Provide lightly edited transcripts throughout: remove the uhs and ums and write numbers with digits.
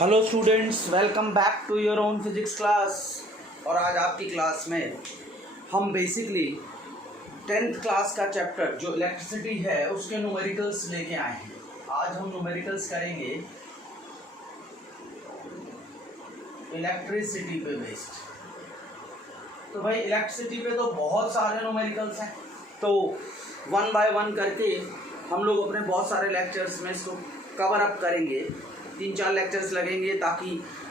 Hello students, welcome back to your own physics class. और आज आपकी क्लास में हम बेसिकली 10th क्लास का चैप्टर जो इलेक्ट्रिसिटी है उसके न्यूमेरिकल्स लेके आए हैं। आज हम न्यूमेरिकल्स करेंगे इलेक्ट्रिसिटी पे बेस्ड। तो भाई इलेक्ट्रिसिटी पे तो बहुत सारे न्यूमेरिकल्स हैं, तो वन बाय वन करके हम लोग अपने बहुत सारे लेक्चर्स में इसको कवर अप करेंगे। 3-4 लेक्चर्स लगेंगे ताकि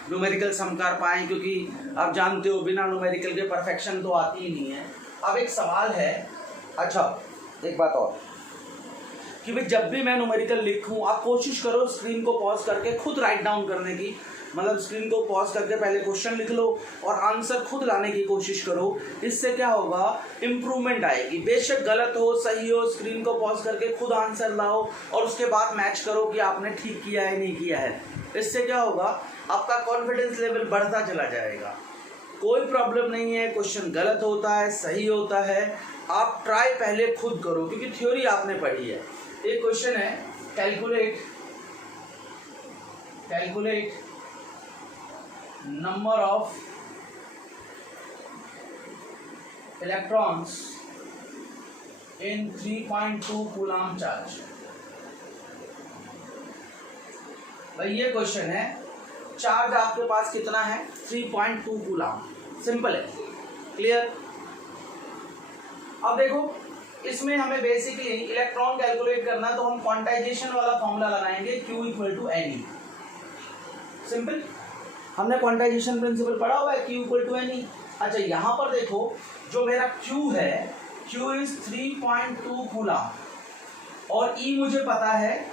न्यूमेरिकल्स हम कर पाएँ, क्योंकि आप जानते हो बिना न्यूमेरिकल के परफेक्शन तो आती ही नहीं है। अब एक सवाल है, अच्छा एक बात और कि भाई जब भी मैं न्यूमेरिकल लिखूं आप कोशिश करो स्क्रीन को पॉज करके खुद राइट डाउन करने की, मतलब स्क्रीन को पॉज करके पहले क्वेश्चन लिख लो और आंसर खुद लाने की कोशिश करो। इससे क्या होगा, इम्प्रूवमेंट आएगी। बेशक गलत हो सही हो, स्क्रीन को पॉज करके खुद आंसर लाओ और उसके बाद मैच करो कि आपने ठीक किया है नहीं किया है। इससे क्या होगा, आपका कॉन्फिडेंस लेवल बढ़ता चला जाएगा। कोई प्रॉब्लम नहीं है, क्वेश्चन गलत होता है सही होता है, आप ट्राई पहले खुद करो, क्योंकि थ्योरी आपने पढ़ी है। एक क्वेश्चन है, calculate number of electrons in 3.2 coulomb charge. भाई ये क्वेश्चन है, चार्ज आपके पास कितना है, 3.2 कूलम। सिंपल है, क्लियर। अब देखो इसमें हमें बेसिकली इलेक्ट्रॉन कैलकुलेट करना है, तो हम क्वांटाइजेशन वाला फॉर्मूला लगाएंगे, Q = Ne। सिंपल, हमने क्वांटाइजेशन प्रिंसिपल पढ़ा हुआ है, Q = Ne। अच्छा यहाँ पर देखो, जो मेरा Q है, Q इज 3.2 कूलम और E मुझे पता है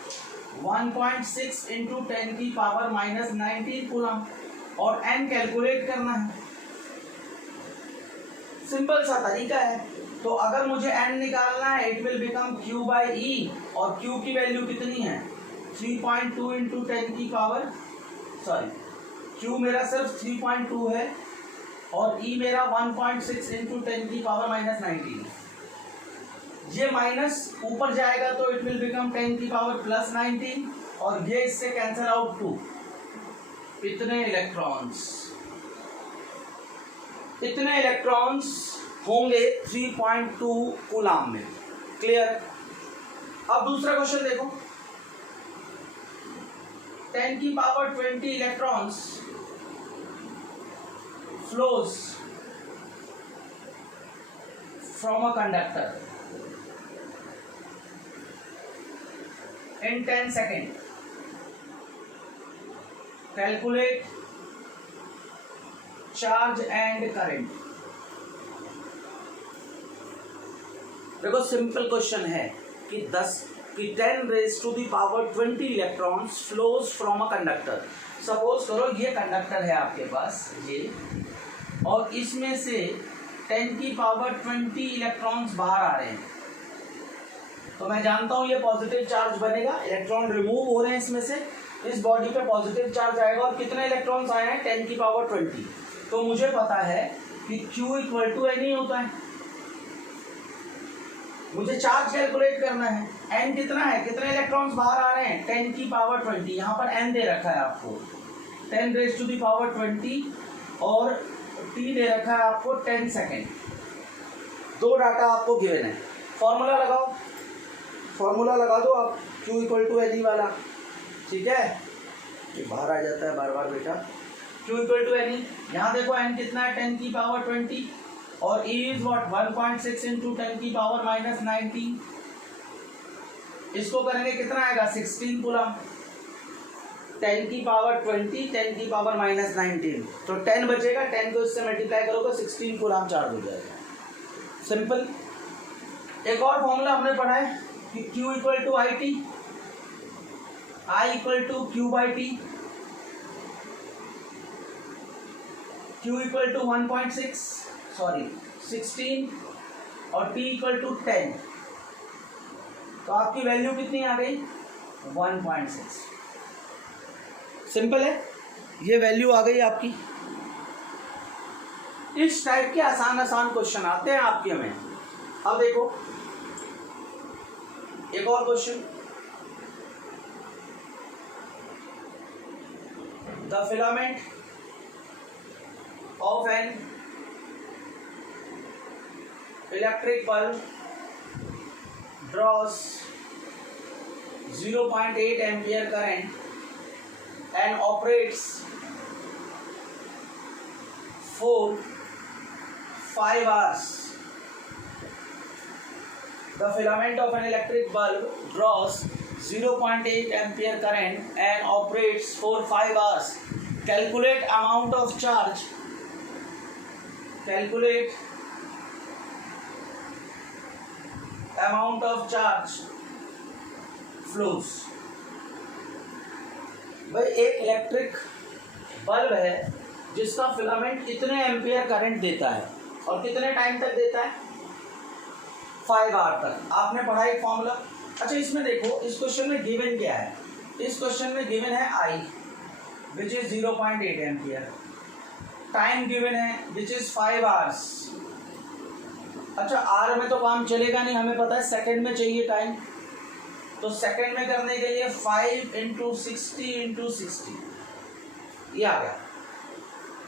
1.6 × 10⁻⁻19 कूलम और N कैलकुलेट करना है। सिंपल सा तरीका है। तो अगर मुझे N निकालना है, इट विल बिकम Q/E और Q की वैल्यू कितनी है, 3.2 × 10⁻, Q मेरा सिर्फ 3.2 है और E मेरा 1.6 × 10⁻⁻19। ये माइनस ऊपर जाएगा तो इट विल बिकम 10⁻+19 और ये इससे कैंसिल आउट 2। इतने इलेक्ट्रॉन्स होंगे 3.2 कूलम में। क्लियर। अब दूसरा क्वेश्चन देखो, 10⁻20 electrons flows from a conductor in 10 seconds. Calculate charge and current. देखो सिंपल क्वेश्चन है कि 10⁻20 electrons flows from a conductor. Suppose करो ये कंडक्टर है आपके पास ये, और इसमें से 10⁻20 इलेक्ट्रॉन्स बाहर आ रहे हैं, तो मैं जानता हूं ये पॉजिटिव चार्ज बनेगा। इलेक्ट्रॉन रिमूव हो रहे हैं इसमें से, इस बॉडी पे पॉजिटिव चार्ज आएगा और कितने इलेक्ट्रॉन्स आए हैं, 10⁻20। तो मुझे पता है कि Q = Ne होता है। मुझे चार्ज कैलकुलेट करना है, N कितना है, कितने इलेक्ट्रॉन्स बाहर आ रहे हैं, 10⁻20। यहाँ पर N दे रखा है आपको 10⁻20 और T दे रखा है आपको 10 सेकेंड। दो डाटा आपको गिवन है। फॉर्मूला लगाओ, फॉर्मूला लगा दो आप, Q = Ne वाला। ठीक है, ये बाहर आ जाता है बार बार बेटा। Q = Ne, यहाँ देखो N कितना है, 10⁻20 और E इज व्हाट, 1.6 × 10⁻⁻19। इसको करेंगे कितना आएगा, 16 कूलम। 10⁻20 10⁻⁻19, तो 10 बचेगा, 10 को इससे मल्टीप्लाई करोगे 16 कूलम चार्ज हो जाएगा। सिंपल। एक और फॉर्मूला हमने पढ़ा है कि Q = IT, I = Q/T, Q = 16 और T = 10। तो आपकी वैल्यू कितनी आ गई, 1.6। सिंपल है, ये वैल्यू आ गई आपकी। इस टाइप के आसान क्वेश्चन आते हैं आपके में। अब देखो एक और question, the filament of an electric bulb draws 0.8 ampere current and operates for 5 hours. The filament of an electric bulb draws 0.8 ampere current and operates for 5 hours. Calculate amount of charge. Calculate amount of charge flows. भाई एक electric bulb है जिसका filament इतने ampere current देता है और कितने time तक देता है 5 आवर तक। आपने पढ़ा एक फॉर्मूला। अच्छा इसमें देखो इस क्वेश्चन में गिवन क्या है। इस क्वेश्चन में गिवन है I which is 0.8 ampere, time given है विच इज 5 आवर्स। अच्छा आर में तो काम चलेगा नहीं, हमें पता है सेकंड में चाहिए टाइम, तो सेकंड में करने के लिए 5 × 60 × 60 ये आ गया।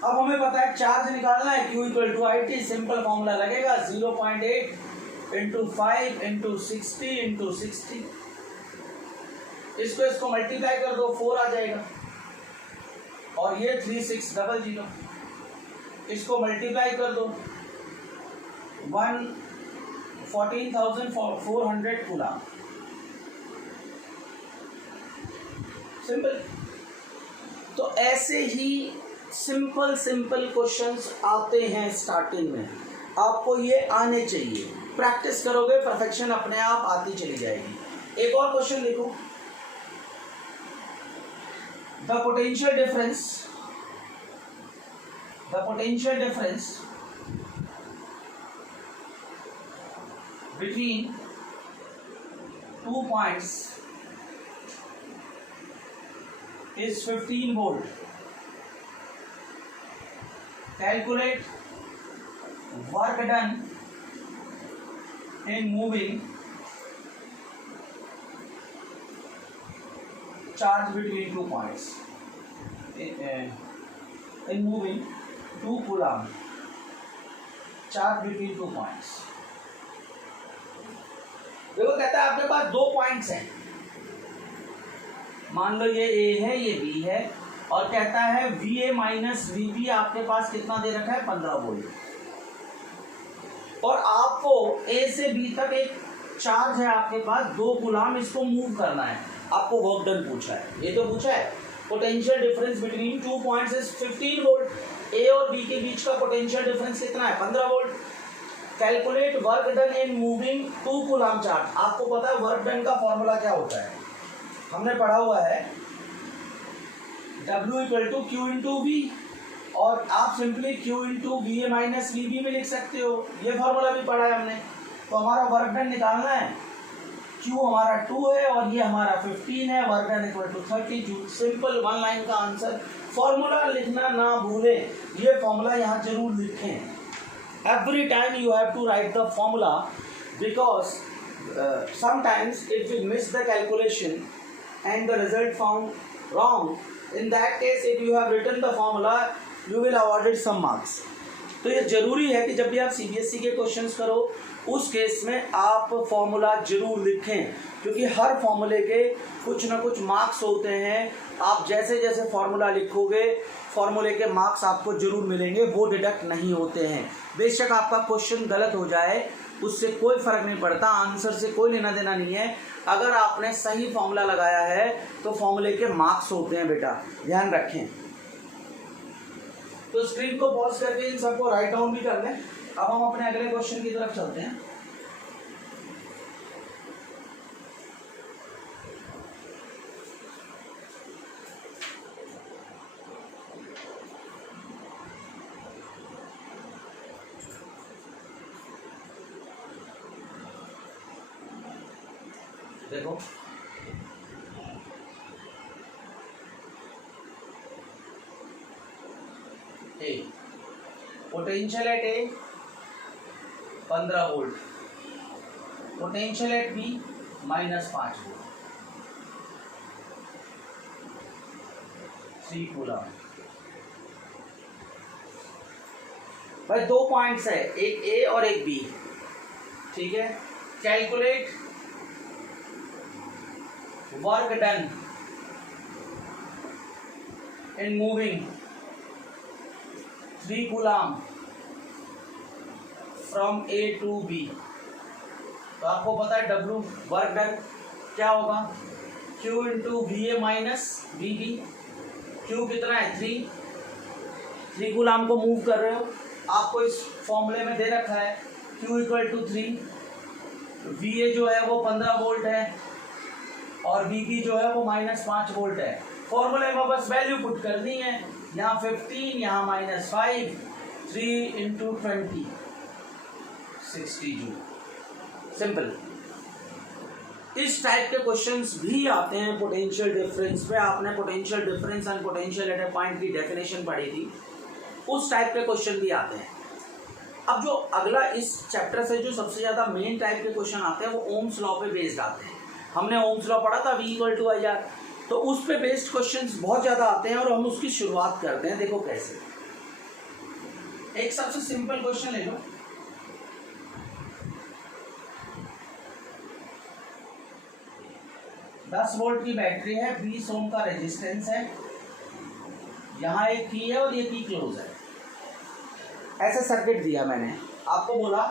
अब हमें पता है चार्ज निकालना है Q = IT, सिंपल फॉर्मूला लगेगा 0.8 × 5 × 60 × 60। इसको मल्टीप्लाई कर दो 4 आ जाएगा और ये 3600। इसको मल्टीप्लाई कर दो 14,400 कूलम। सिंपल। तो ऐसे ही सिंपल क्वेश्चंस आते हैं स्टार्टिंग में, आपको ये आने चाहिए। प्रैक्टिस करोगे परफेक्शन अपने आप आती चली जाएगी। एक और क्वेश्चन देखो, the potential difference between 2 points is 15 volt. Calculate work done in moving charge between 2 points. In moving 2 coulomb charge between 2 points. देखो कहता है आपके पास 2 पॉइंट्स हैं, मान लो ये A है ये B है, और कहता है VA - VB आपके पास कितना दे रखा है 15 वोल्ट, और आपको A से B तक एक चार्ज है आपके पास 2 कूलम, इसको मूव करना है। आपको वर्क डन पूछा है, ये तो पूछा है potential difference between 2 points is 15 volt. A और B के बीच का पोटेंशियल डिफरेंस कितना है 15 volt. Calculate work done in moving 2 coulomb charge. आपको पता है वर्क डन का फॉर्मूला क्या होता है, हमने पढ़ा हुआ है W = Q × V, और आप सिंपली Q × VA - VB में लिख सकते हो, ये फॉर्मूला भी पढ़ा है हमने। तो हमारा वर्क डन निकालना है, Q हमारा 2 है और ये हमारा 15 है, work done = 30 joule. Simple 1 line का आंसर। फॉर्मूला लिखना ना भूलें, ये फॉर्मूला यहाँ जरूर लिखें। Every time you have to write the formula because sometimes if you miss the calculation and the result found wrong, in that case if you have written the formula you will awarded some marks. तो ये जरूरी है कि जब भी आप CBSE के questions करो उस केस में आप फॉर्मूला जरूर लिखें, क्योंकि हर फॉर्मूले के कुछ ना कुछ मार्क्स होते हैं। आप जैसे जैसे फॉर्मूला लिखोगे फॉर्मूले के मार्क्स आपको जरूर मिलेंगे, वो डिडक्ट नहीं होते हैं। बेशक आपका क्वेश्चन गलत हो जाए उससे कोई फर्क नहीं पड़ता, आंसर से कोई लेना देना नहीं है। अगर आपने सही फॉर्मूला लगाया है तो फॉर्मूले के मार्क्स होते हैं बेटा, ध्यान रखें। तो स्क्रीन को पॉज करके इन सबको राइट डाउन भी कर लें। अब हम अपने अगले क्वेश्चन की तरफ चलते हैं। देखो potential at A 15 volt, potential at B -5 volt. 3 coulomb. भाई 2 पॉइंट्स है, एक ए और एक बी, ठीक है। Calculate work done in moving 3 coulomb from A to B. तो आपको पता है W वर्क डन क्या होगा, Q into V A minus V B. Q कितना है 3 कूलम को मूव कर रहे हो, आपको इस फॉर्मूले में दे रखा है Q equal to 3, V A जो है वो 15 वोल्ट है और वी बी जो है वो -5 वोल्ट है। फॉर्मूले में बस वैल्यू पुट करनी है, यहाँ 15, यहाँ -5, 3 इंटू 20 60 जूल। सिंपल। इस टाइप के क्वेश्चंस भी आते हैं पोटेंशियल डिफरेंस पे। आपने potential difference and potential at A point की डेफिनेशन पढ़ी थी, उस टाइप के क्वेश्चन भी आते हैं। अब जो अगला इस चैप्टर से जो सबसे ज़्यादा मेन टाइप के क्वेश्चन आते हैं वो ओम्स लॉ पे बेस्ड आते हैं। हमने ओम्स लॉ पढ़ा था, V equal to I R, तो उस पे बेस्ड क्वेश्चंस बहुत ज़्यादा आते हैं और हम उसकी शुरुआत करते हैं। देखो कैसे। एक सबसे सिंपल क्वेश्चन ले लो, दस वोल्ट की बैटरी है, 20 ओम का रेजिस्टेंस है, यहाँ एक की है और ये की क्लोज है। ऐसा सर्किट दिया मैंने आपको, बोला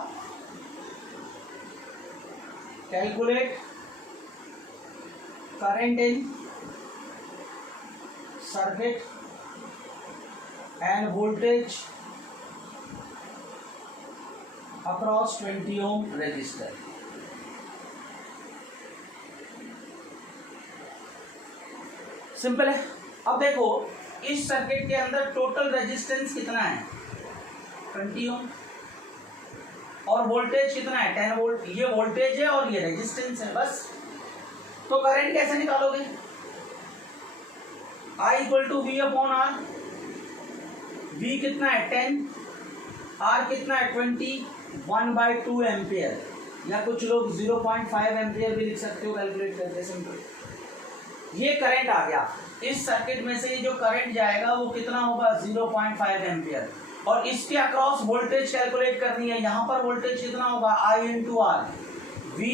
calculate current in circuit and voltage across 20 ohm resistor. Simple है। अब देखो इस सर्किट के अंदर टोटल रेजिस्टेंस कितना है 20 ओम और वोल्टेज कितना है 10 वोल्ट। ये वोल्टेज है और ये रेजिस्टेंस है बस। तो करंट कैसे निकालोगे, I equal to V upon R. V कितना है 10, R कितना है 20, 1/2 एम्पियर, या कुछ लोग 0.5 एम्पियर भी लिख सकते हो कैलकुलेट करके। सिंपल। ये करंट आ गया, इस सर्किट में से जो करंट जाएगा वो कितना होगा 0.5 एम्पियर, और इसके अक्रॉस वोल्टेज कैलकुलेट करनी है। यहाँ पर वोल्टेज कितना होगा I इंटू आर। V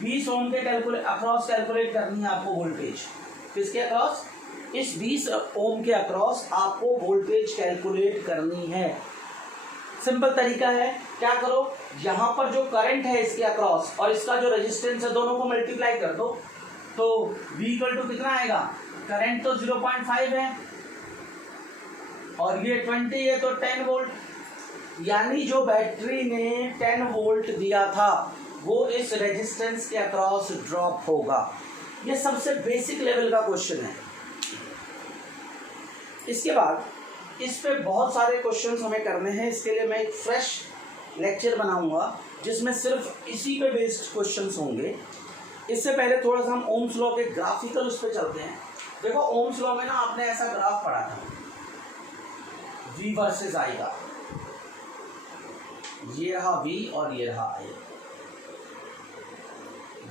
20 ओम के अक्रॉस कैलकुलेट करनी है आपको वोल्टेज। किसके अक्रॉस, इस 20 ओम के अक्रॉस आपको वोल्टेज कैलकुलेट करनी है। सिंपल तरीका है, क्या करो, यहाँ पर जो करंट है इसके अक्रॉस और इसका जो रेजिस्टेंस है दोनों को मल्टीप्लाई कर दो, तो V इक्वल टू कितना आएगा, करंट तो 0.5 है और ये 20 है तो 10 वोल्ट, यानी जो बैटरी ने 10 वोल्ट दिया था वो इस रेजिस्टेंस के अक्रॉस ड्रॉप होगा। ये सबसे बेसिक लेवल का क्वेश्चन है। इसके बाद इस पे बहुत सारे क्वेश्चंस हमें करने हैं। इसके लिए मैं एक फ्रेश लेक्चर बनाऊंगा जिसमें सिर्फ इसी पे बेस्ड क्वेश्चंस होंगे। इससे पहले थोड़ा सा हम ओम्स लॉ के ग्राफिकल उस पर चलते हैं। देखो ओम्स लॉ में ना आपने ऐसा ग्राफ पढ़ा था V वर्सेस I का, ये रहा V और ये रहा I।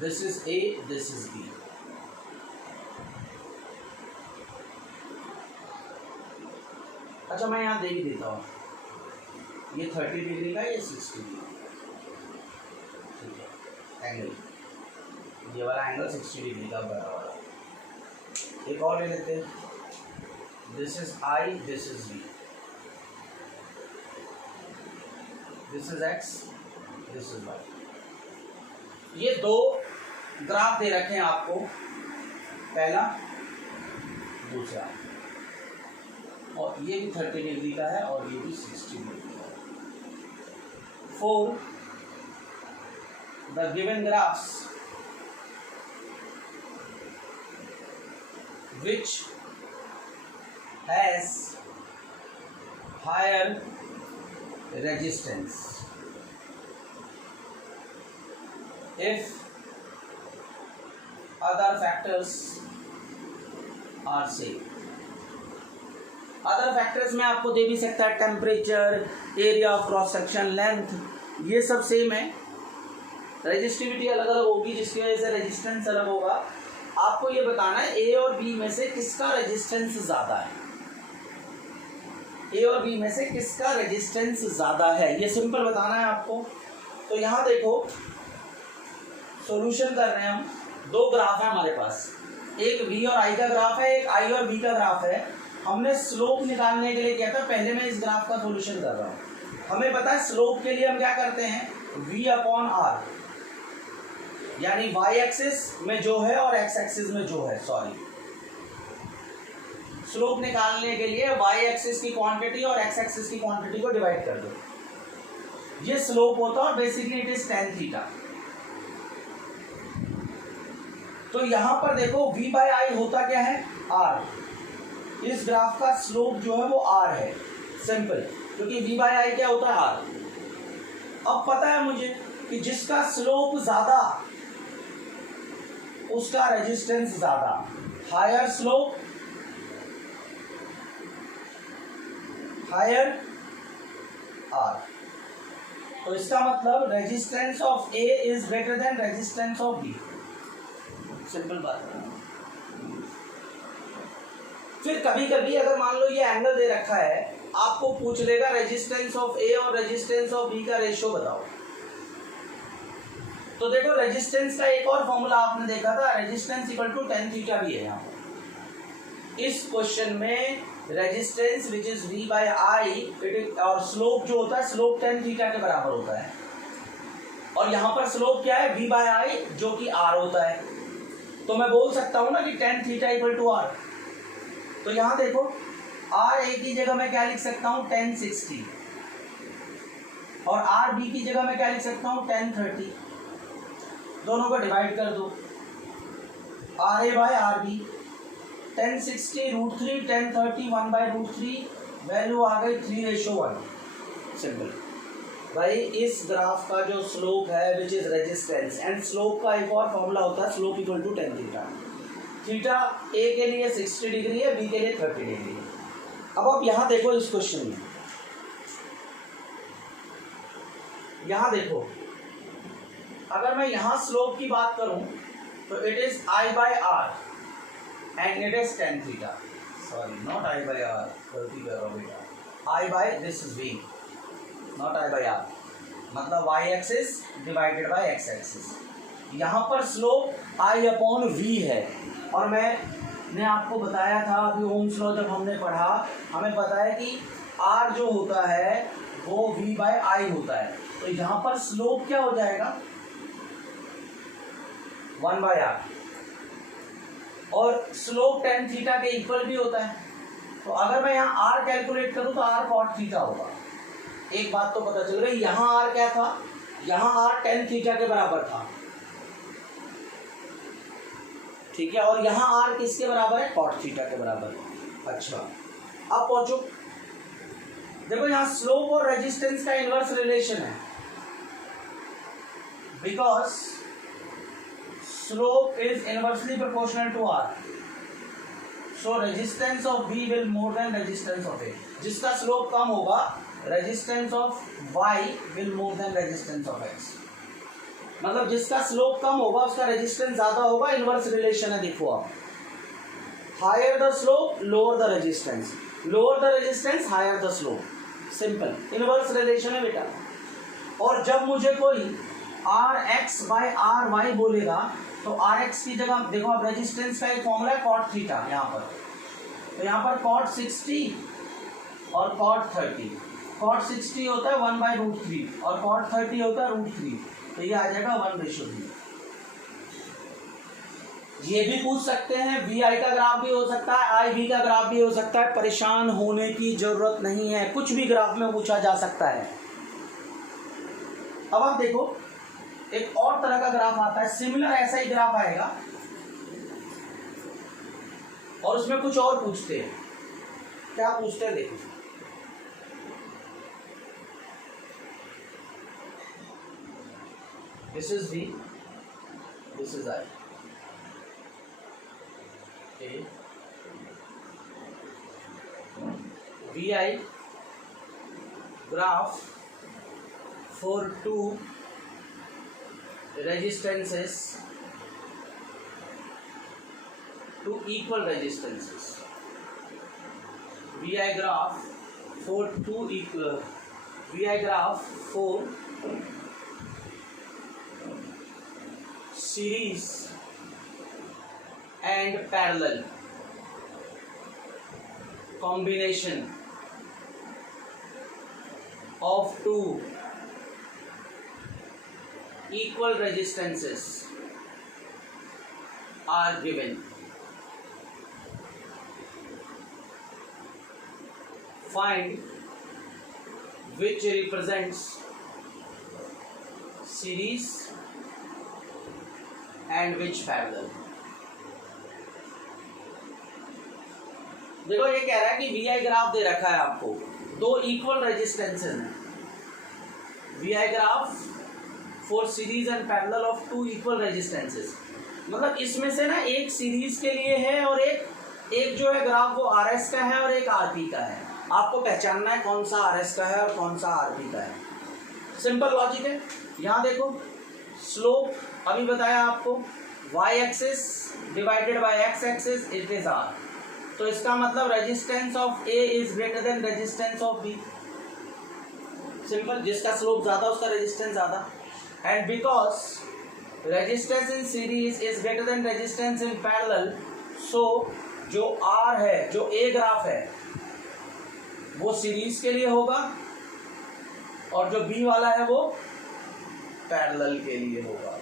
This is A, this is B। अच्छा मैं यहाँ दे ही देता हूँ, ये 30 डिग्री का, ये 60 डिग्री, ठीक है। एंगल, ये वाला एंगल 60 डिग्री का बराबर है। एक और ले लेते हैं, this is I, this is V, this is X, this is Y। ये दो ग्राफ दे रखे हैं आपको, पहला दूसरा, और ये भी 30 डिग्री का है और ये भी 60 डिग्री का है। For the given graphs which has higher resistance, if other factors are same। Other factors में आपको दे भी सकता है temperature, area of cross section, length, ये सब सेम है। रेजिस्टिविटी अलग अलग होगी जिसकी वजह से रेजिस्टेंस अलग होगा, आपको ये बताना है ए और बी में से किसका रेजिस्टेंस ज्यादा है, ए और बी में से किसका रेजिस्टेंस ज्यादा है, ये सिंपल बताना है आपको। तो यहाँ देखो सॉल्यूशन कर रहे हैं हम, दो ग्राफ है हमारे पास, एक v और i का ग्राफ है, एक i और b का ग्राफ है। हमने स्लोप निकालने के लिए किया था, पहले मैं इस ग्राफ का सॉल्यूशन कर रहा हूँ। हमें पता है स्लोप के लिए हम क्या करते हैं, v/r, यानी y एक्सिस में जो है और x एक्सिस में जो है, स्लोप निकालने के लिए y एक्सिस की क्वांटिटी और x एक्सिस की क्वांटिटी को डिवाइड कर दो, ये स्लोप होता है और basically it is tan theta. तो यहां पर देखो v/i होता क्या है, r, इस ग्राफ का स्लोप जो है वो r है, सिंपल, क्योंकि v/i क्या होता है, r। अब पता है मुझे कि जिसका स्लोप ज्यादा उसका रेजिस्टेंस ज्यादा, हायर स्लोप हायर r। तो इसका मतलब resistance of a is greater than resistance of b, simple बात है। फिर कभी कभी अगर मान लो ये एंगल दे रखा है, आपको पूछ लेगा रेजिस्टेंस ऑफ ए और रेजिस्टेंस ऑफ बी का रेशियो बताओ। तो देखो रेजिस्टेंस का एक और फॉर्मूला आपने देखा था, resistance equal to tan theta भी है यहाँ पर। इस क्वेश्चन में रेजिस्टेंस विच इज v/i और स्लोप जो होता है स्लोप tan थीटा के बराबर होता है, और यहाँ पर स्लोप क्या है, v/i जो कि r होता है। तो मैं बोल सकता हूं ना कि tan theta equal to r। तो यहां देखो r a की जगह मैं क्या लिख सकता हूं, tan 60, और r b की जगह मैं क्या लिख सकता हूं, tan 30। दोनों को डिवाइड कर दो, r a by r b, tan 60 √3, tan 30 1/√3, value आ गई 3:1। सिंपल भाई, इस ग्राफ का जो स्लोप है which is resistance, and slope का एक और फॉर्मूला होता है slope equal to tan theta. Theta A के लिए 60 डिग्री है, बी के लिए 30 डिग्री है। अब आप यहां देखो इस क्वेश्चन में, यहां देखो अगर मैं यहां स्लोप की बात करूं तो it is i/r and it is tan theta, sorry not i/r, गलती कर रहा हूं बेटा, i by this is v, not i/r, मतलब y axis divided by x axis. यहाँ पर स्लोप i/v है, और मैंने आपको बताया था अभी ओम्स लॉ जब हमने पढ़ा, हमें पता है कि r जो होता है वो v/i होता है। तो यहाँ पर स्लोप क्या हो जाएगा, 1/r, और स्लोप tan थीटा के इक्वल भी होता है। तो अगर मैं यहाँ r कैलकुलेट करूँ तो r cot थीटा होगा। एक बात तो पता चल गई, यहाँ r क्या था, यहाँ r tan थीटा के बराबर था, ठीक है, और यहाँ r किसके बराबर है, cot थीटा के बराबर। अच्छा अब पहुंचो, देखो यहाँ स्लोप और रेजिस्टेंस का इनवर्स रिलेशन है, because slope is inversely proportional to r, so resistance of b will more than resistance of a। जिसका स्लोप कम होगा resistance of y will more than resistance of x, मतलब जिसका slope कम होगा उसका रेजिस्टेंस ज्यादा होगा। इनवर्स रिलेशन है, देखो आप, higher the slope lower the resistance, lower the resistance higher the slope, simple inverse relation है बेटा। और जब मुझे कोई rx/ry बोलेगा तो rx की जगह देखो आप, रेजिस्टेंस का एक फॉर्मूला है cot थीटा यहाँ पर, तो यहाँ पर cot 60 और cot 30, cot 60 होता है 1/√3 और cot 30 होता है √3, तो ये आ जाएगा 1:3। ये भी पूछ सकते हैं, vi का ग्राफ भी हो सकता है, iv का ग्राफ भी हो सकता है, परेशान होने की जरूरत नहीं है, कुछ भी ग्राफ में पूछा जा सकता है। अब आप देखो एक और तरह का ग्राफ आता है, सिमिलर ऐसा ही ग्राफ आएगा और उसमें कुछ और पूछते हैं। क्या पूछते हैं देखो, this is V, this is I, okay, VI graph for two resistances to equal resistances. VI graph for two equal VI graph for series and parallel combination of two equal resistances are given. Find which represents series and which parallel. देखो ये कह रहा है कि VI graph दे रखा है आपको, दो इक्वल रेजिस्टेंसेस हैं. VI graph for series and parallel of two equal resistances, मतलब इसमें से ना एक सीरीज के लिए है और एक जो है ग्राफ वो RS का है और एक RP का है. आपको पहचानना है कौन सा RS का है और कौन सा RP का है. सिंपल लॉजिक है. यहाँ देखो स्लोप अभी बताया आपको, y axis divided by x axis it is R. तो इसका मतलब resistance of A is greater than resistance of B. Simple, जिसका स्लोप ज्यादा उसका रेजिस्टेंस ज्यादा. And because resistance in series is greater than resistance in parallel, so जो R है, जो A ग्राफ है वो सीरीज के लिए होगा और जो B वाला है वो पैरेलल के लिए होगा.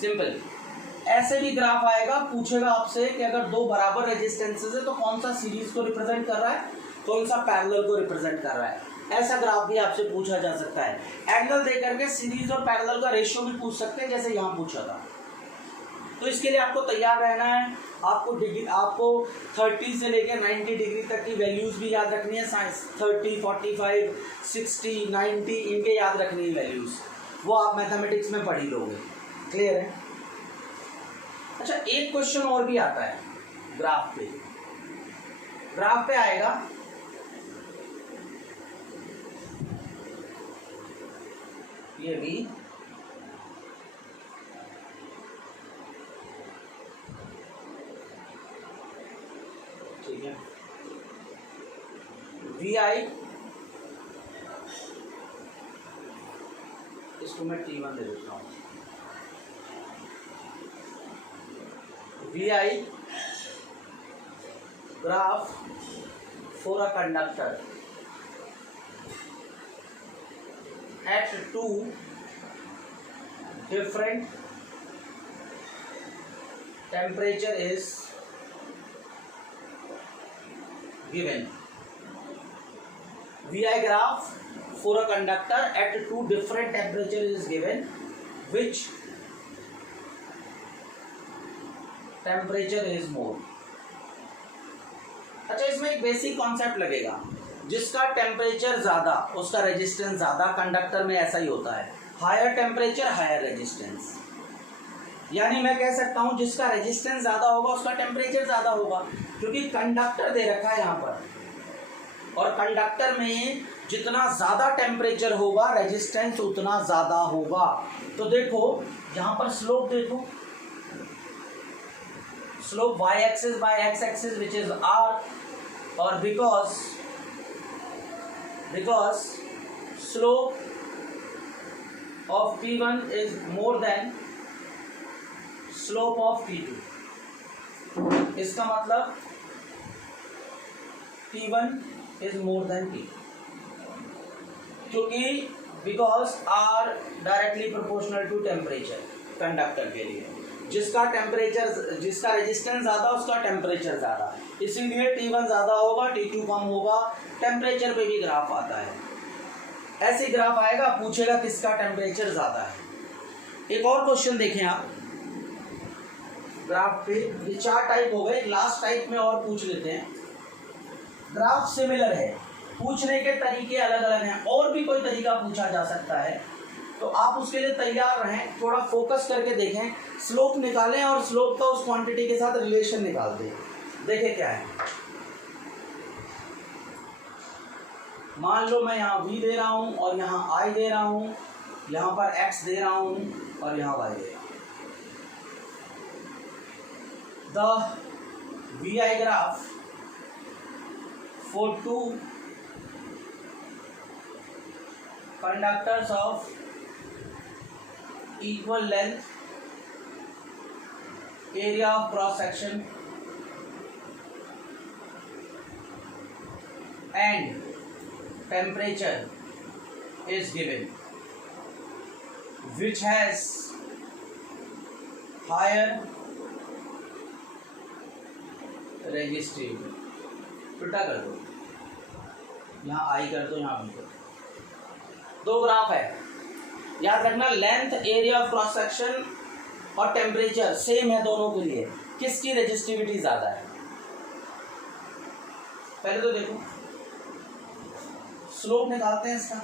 सिंपल. ऐसे भी ग्राफ आएगा, पूछेगा आपसे कि अगर दो बराबर रेजिस्टेंसेस है तो कौन सा सीरीज को रिप्रेजेंट कर रहा है, कौन सा पैरेलल को रिप्रेजेंट कर रहा है. ऐसा ग्राफ भी आपसे पूछा जा सकता है. एंगल दे करके सीरीज और पैरेलल का रेशियो भी पूछ सकते हैं, जैसे यहाँ पूछा था. तो इसके लिए आपको तैयार रहना है. आपको 30 से लेकर 90 डिग्री तक की वैल्यूज भी याद रखनी है. 30, 45, 60, 90 इनके याद रखनी है वैल्यूज. वो आप मैथमेटिक्स में पढ़ ही लोगे. क्लियर है. अच्छा, एक क्वेश्चन और भी आता है ग्राफ पे. ग्राफ पे आएगा ये भी ठीक है. VI इसको मैं T1 दे देता हूँ. VI graph for a conductor at two different temperature is given. VI graph for a conductor at two different temperature is given. Which temperature is more. अच्छा, इसमें एक बेसिक कॉन्सेप्ट लगेगा. जिसका टेम्परेचर ज्यादा उसका रेजिस्टेंस ज्यादा. कंडक्टर में ऐसा ही होता है, हायर टेम्परेचर हायर रेजिस्टेंस. यानी मैं कह सकता हूं जिसका रेजिस्टेंस ज्यादा होगा उसका टेम्परेचर ज्यादा होगा, क्योंकि कंडक्टर दे रखा है यहाँ पर. और कंडक्टर में जितना ज्यादा टेम्परेचर होगा रेजिस्टेंस उतना ज्यादा होगा. तो देखो यहाँ पर स्लोप देखो, slope y axis by x axis which is R, or because slope of P1 is more than slope of P2. इसका मतलब P1 is more than P2, क्योंकि because R directly proportional to temperature conductor के लिए. जिसका resistance ज्यादा उसका temperature ज्यादा, इसीलिए T1 ज्यादा होगा T2 कम होगा. टेम्परेचर पे भी ग्राफ आता है. ऐसे ग्राफ आएगा, पूछेगा किसका टेम्परेचर ज्यादा है. एक और क्वेश्चन देखें आप ग्राफ पे. ये 4 टाइप हो गए. लास्ट टाइप में और पूछ लेते हैं. ग्राफ सिमिलर है, पूछने के तरीके अलग अलग हैं, और भी कोई तरीका पूछा जा सकता है, तो आप उसके लिए तैयार रहें. थोड़ा फोकस करके देखें, स्लोप निकालें और स्लोप का उस क्वांटिटी के साथ रिलेशन निकाल दें. देखें क्या है. मान लो मैं यहाँ V दे रहा हूँ और यहाँ I दे रहा हूँ, यहाँ पर X दे रहा हूँ और यहाँ Y दे रहा हूँ. the VI graph for two conductors of equal length, area of cross section and temperature is given, which has higher resistivity. उल्टा कर दो, यहाँ आई कर दो, यहाँ भी कर दो। दो ग्राफ है, याद रखना, length, area of cross section और टेम्परेचर सेम है दोनों के लिए। किसकी रेजिस्टिविटी ज्यादा है? पहले तो देखो, स्लोप निकालते हैं इसका।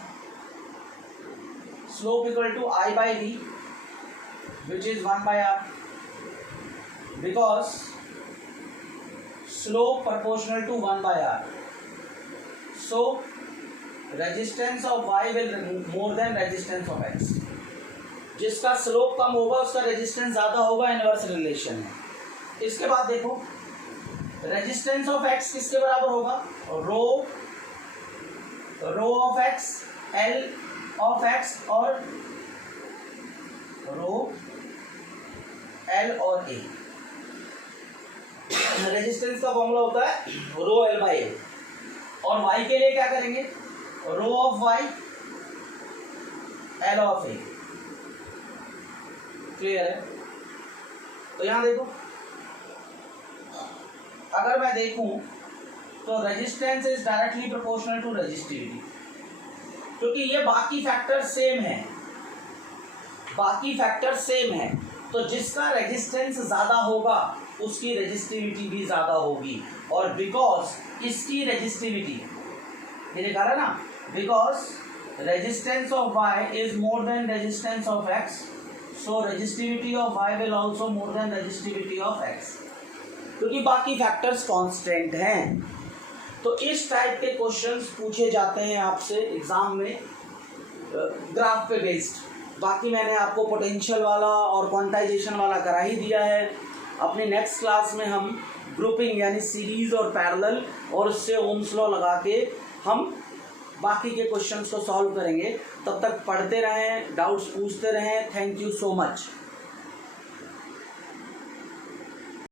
Slope equal to I by V which is 1 by R, because slope proportional to 1 by R, so resistance of Y will more than resistance of X. जिसका स्लोप कम होगा उसका रेजिस्टेंस ज्यादा होगा, इनवर्स रिलेशन है। इसके बाद देखो, रेजिस्टेंस ऑफ एक्स किसके बराबर होगा? Rho of x, L of x और रो एल और ए। रेजिस्टेंस का फॉर्मूला होता है रो एल बाई ए। और वाई के लिए क्या करेंगे? Rho of y, L of A. Clear है? तो यहां देखो, अगर मैं देखूं तो resistance is directly proportional to resistivity, क्योंकि ये बाकी फैक्टर सेम है, तो जिसका रेजिस्टेंस ज्यादा होगा उसकी रेजिस्टिविटी भी ज्यादा होगी। और बिकॉज इसकी रेजिस्टिविटी, ये लिखा है ना, because resistance of y is more than resistance of x, so resistivity of y will also more than resistivity of x, क्योंकि बाकी फैक्टर्स कांस्टेंट हैं। तो इस टाइप के क्वेश्चंस पूछे जाते हैं आपसे एग्जाम में ग्राफ पे बेस्ड। बाकी मैंने आपको पोटेंशियल वाला और क्वांटाइजेशन वाला करा ही दिया है। अपने नेक्स्ट क्लास में हम ग्रुपिंग यानी सीरीज और पैरेलल और उससे ओम्स लॉ लगा के हम बाकी के क्वेश्चंस को सॉल्व करेंगे। तब तक पढ़ते रहें, डाउट्स पूछते रहें। Thank you so much.